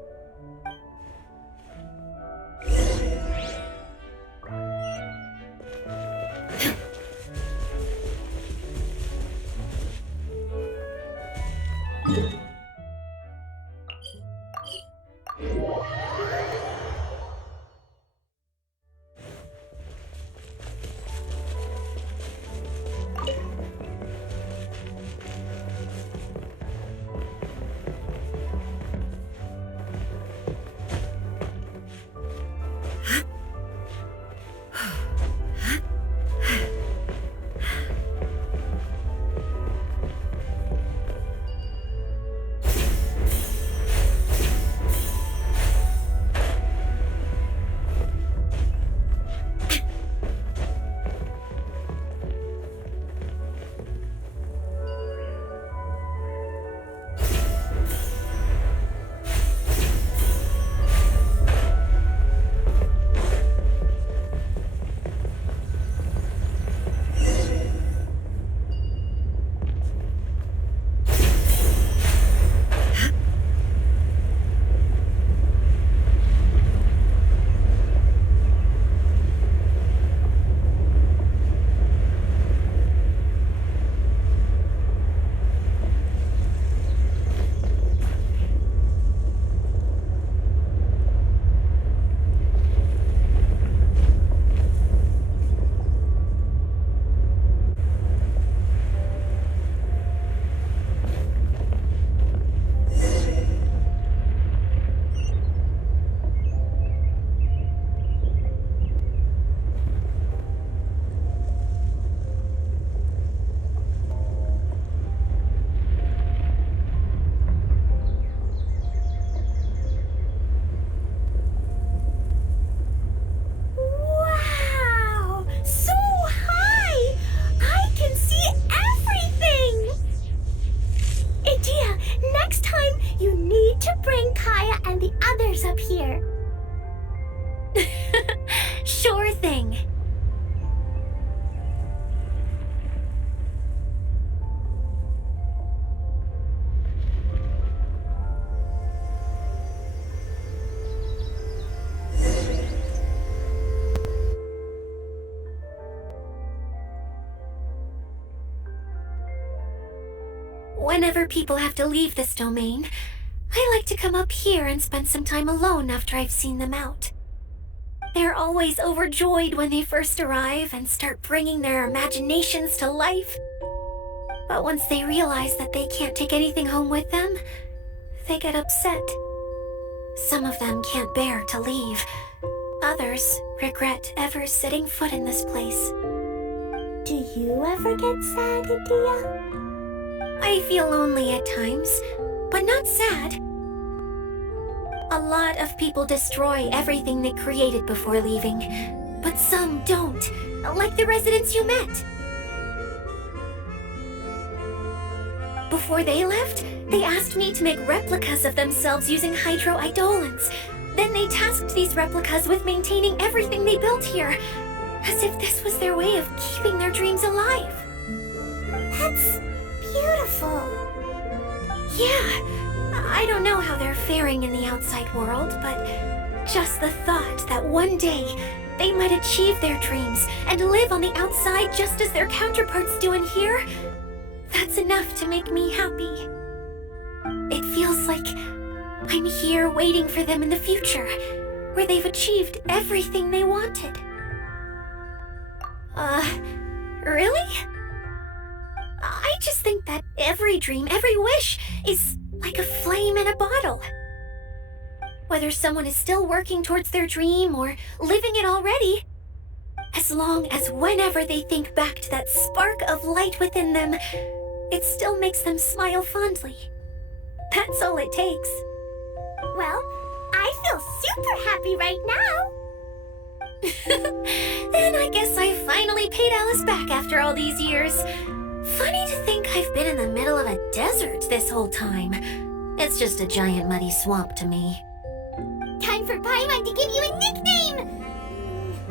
Sure thing. Whenever people have to leave this domain, I like to come up here and spend some time alone after I've seen them out. They're always overjoyed when they first arrive and start bringing their imaginations to life. But once they realize that they can't take anything home with them, they get upset. Some of them can't bear to leave. Others regret ever setting foot in this place. Do you ever get sad, Idyia? I feel lonely at times, but not sad. A lot of people destroy everything they created before leaving, but some don't, like the residents you met. Before they left, they asked me to make replicas of themselves using hydroidolons. Then they tasked these replicas with maintaining everything they built here, as if this was their way of keeping their dreams alive. That's beautiful. Yeah, I don't know how they're faring in the outside world, but just the thought that one day they might achieve their dreams and live on the outside just as their counterparts do in here, that's enough to make me happy. It feels like I'm here waiting for them in the future, where they've achieved everything they wanted. Really? I just think that every dream, every wish, is like a flame in a bottle. Whether someone is still working towards their dream or living it already, as long as whenever they think back to that spark of light within them, it still makes them smile fondly. That's all it takes. Well, I feel super happy right now. Then I guess I finally paid Alice back after all these years. Funny to think I've been in the middle of a desert this whole time. It's just a giant muddy swamp to me. Time for Paimon to give you a nickname!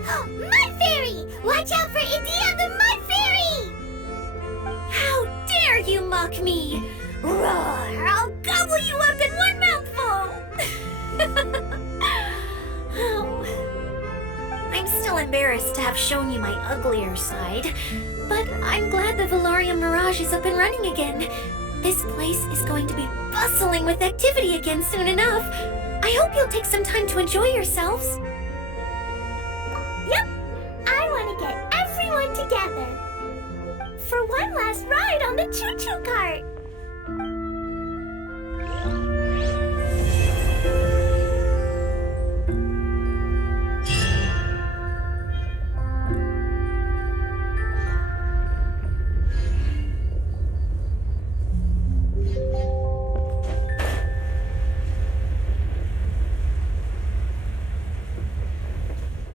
Mud Fairy! Watch out for Idyia the Mud Fairy! How dare you mock me! Roar! I'll gobble you up in one mouthful! Oh. I'm still embarrassed to have shown you my uglier side, but I'm glad the Valorium Mirage is up and running again. This place is going to be bustling with activity again soon enough. I hope you'll take some time to enjoy yourselves. Yep, I want to get everyone together for one last ride on the choo-choo cart.